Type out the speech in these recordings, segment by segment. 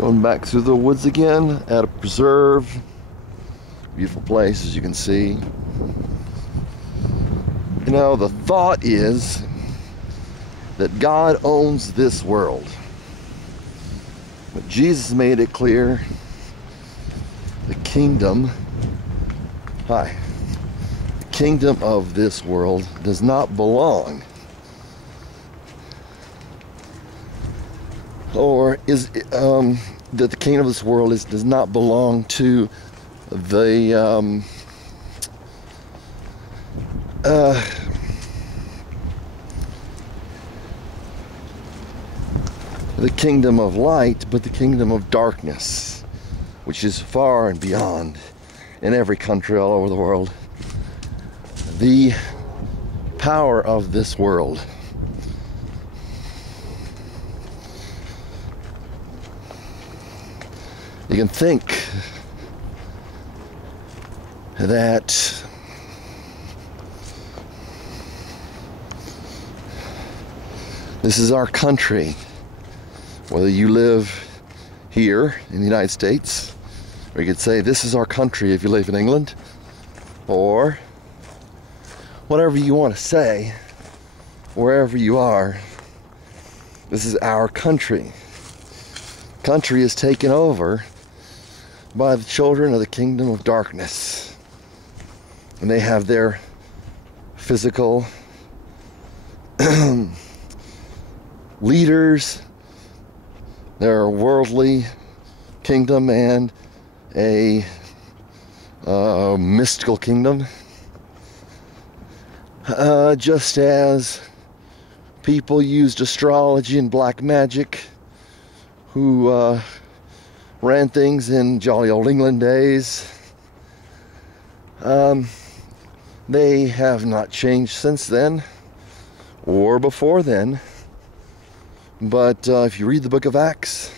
Going back through the woods again at a preserve. Beautiful place, as you can see. You know, the thought is that God owns this world. But Jesus made it clear the kingdom of this world does not belong, or is that the kingdom of this world does not belong to the kingdom of light, but the kingdom of darkness, which is far and beyond in every country all over the world. The power of this world. You can think that this is our country, whether you live here in the United States, or you could say this is our country if you live in England, or whatever you want to say, wherever you are, this is our country. Country is taken over by the children of the kingdom of darkness. And they have their physical leaders, their worldly kingdom, and a mystical kingdom. Just as people used astrology and black magic, who ran things in jolly old England days, they have not changed since then or before then. But if you read the book of Acts,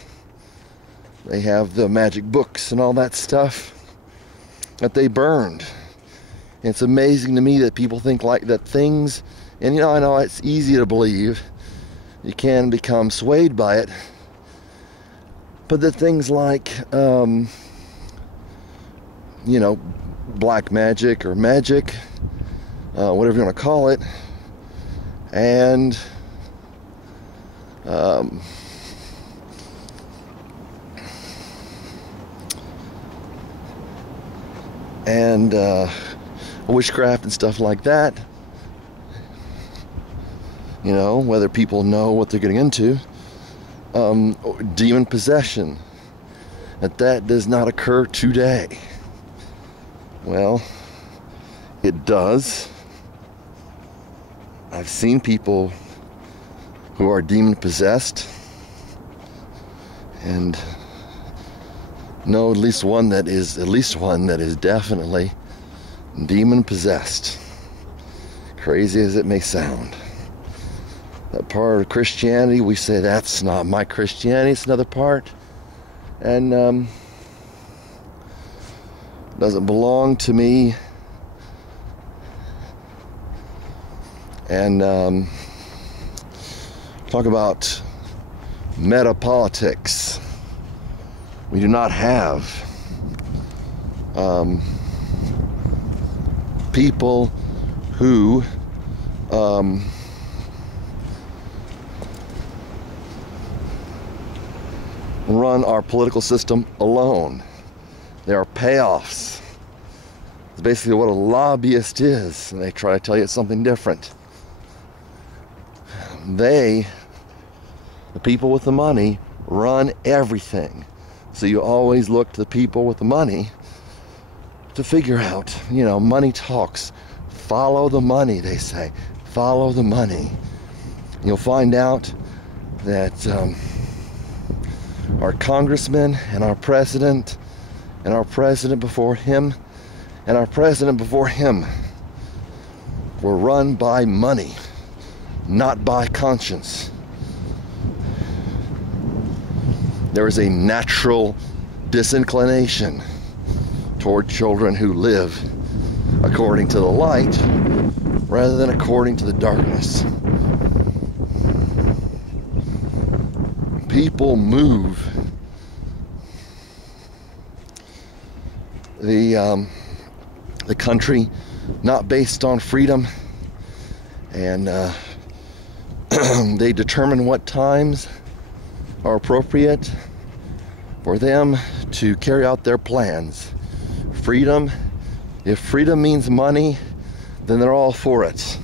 they have the magic books and all that stuff that they burned. It's amazing to me that people think like that things, and I know it's easy to believe, you can become swayed by it, but that things like, black magic or magic, whatever you want to call it, and witchcraft and stuff like that, whether people know what they're getting into, demon possession, that does not occur today. Well, it does. I've seen people who are demon possessed, and know at least one that is definitely demon possessed. Crazy as it may sound. That part of Christianity, we say that's not my Christianity, it's another part, and doesn't belong to me. And talk about metapolitics. We do not have people who run our political system alone. There are payoffs. It's basically what a lobbyist is, and they try to tell you it's something different. The people with the money, run everything. So you always look to the people with the money to figure out, money talks. Follow the money, they say. Follow the money. You'll find out that our congressman and our president before him and our president before him were run by money, not by conscience. There is a natural disinclination toward children who live according to the light rather than according to the darkness. People move the country not based on freedom, and they determine what times are appropriate for them to carry out their plans. Freedom, if freedom means money, then they're all for it.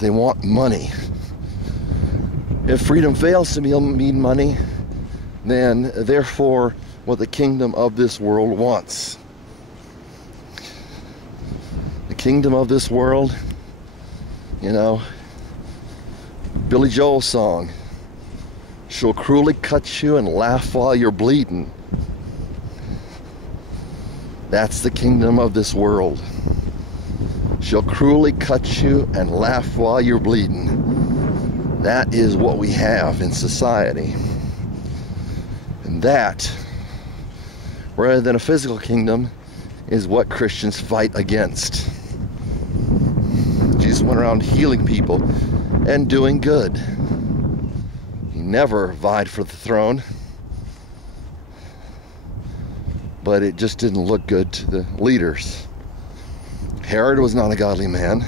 They want money. If freedom fails to mean money, then therefore what the kingdom of this world wants. The kingdom of this world, you know, Billy Joel's song, she'll cruelly cut you and laugh while you're bleeding. That's the kingdom of this world. She'll cruelly cut you and laugh while you're bleeding. That is what we have in society. And that, rather than a physical kingdom, is what Christians fight against. Jesus went around healing people and doing good. He never vied for the throne, but it just didn't look good to the leaders. Herod was not a godly man.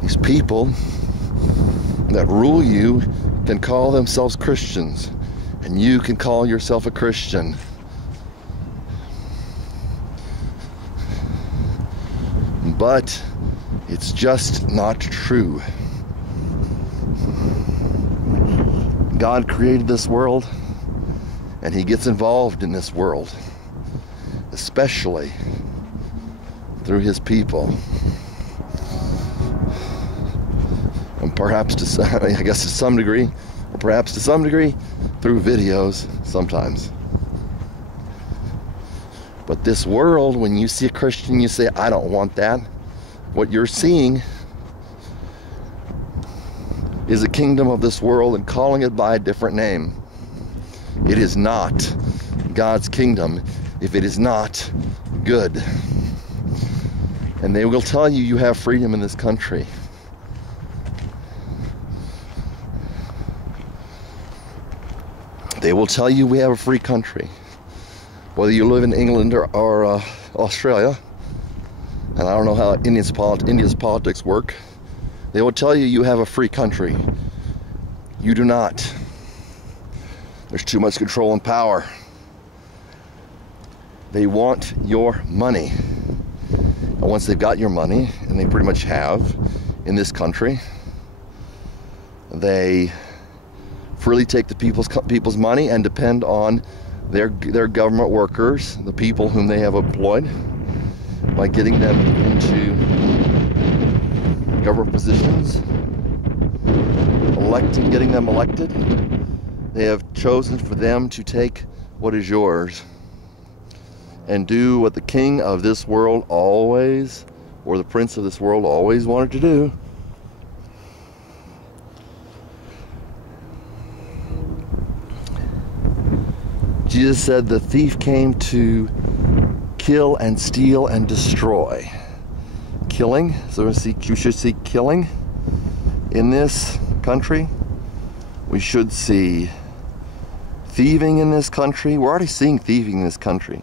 These people that rule you can call themselves Christians, and you can call yourself a Christian. But it's just not true. God created this world, and He gets involved in this world, especially through His people. And perhaps to some degree, or perhaps to some degree, through videos sometimes. But this world, when you see a Christian, you say, I don't want that. What you're seeing is a kingdom of this world and calling it by a different name. It is not God's kingdom if it is not good. And they will tell you you have freedom in this country. They will tell you we have a free country. Whether you live in England or Australia, and I don't know how India's politics work, they will tell you you have a free country. You do not. There's too much control and power. They want your money. And once they've got your money, and they pretty much have in this country, they freely take the people's money and depend on their government workers, the people whom they have employed, by getting them into government positions, getting them elected. They have chosen for them to take what is yours and do what the king of this world always, or the prince of this world always wanted to do. Jesus said the thief came to kill and steal and destroy. Killing, so you should see killing in this country. We should see thieving in this country. We're already seeing thieving in this country.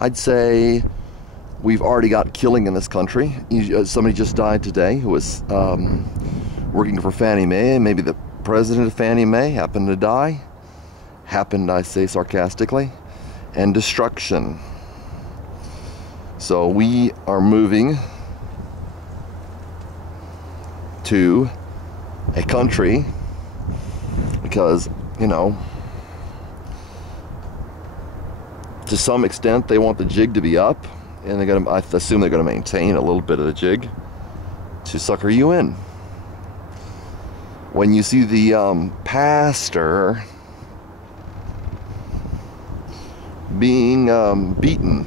I'd say we've already got killing in this country. Somebody just died today who was working for Fannie Mae, and maybe the president of Fannie Mae happened to die. Happened, I say sarcastically. And destruction. So we are moving to a country because, you know, to some extent they want the jig to be up, and I assume they're going to maintain a little bit of the jig to sucker you in. When you see the pastor being beaten,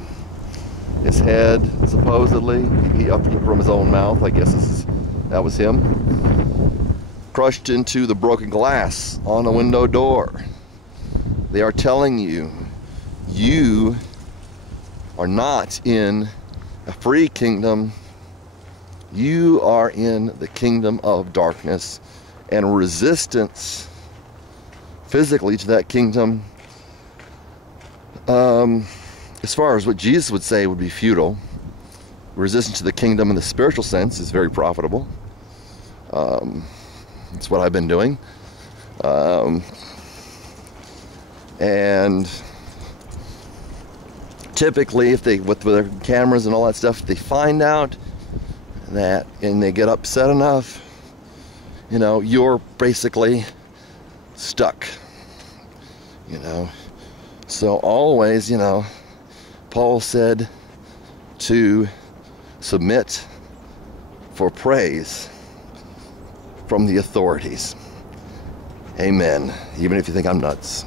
his head supposedly up from his own mouth, I guess that was him, crushed into the broken glass on a window door. They are telling you, you are not in a free kingdom. You are in the kingdom of darkness, and resistance physically to that kingdom, as far as what Jesus would say would be futile. Resistance to the kingdom in the spiritual sense is very profitable. That's what I've been doing. And typically, if they, with their cameras and all that stuff, they find out that, and they get upset enough, you know, you're basically stuck, you know. So always, you know, Paul said to submit for praise from the authorities. Amen. Even if you think I'm nuts.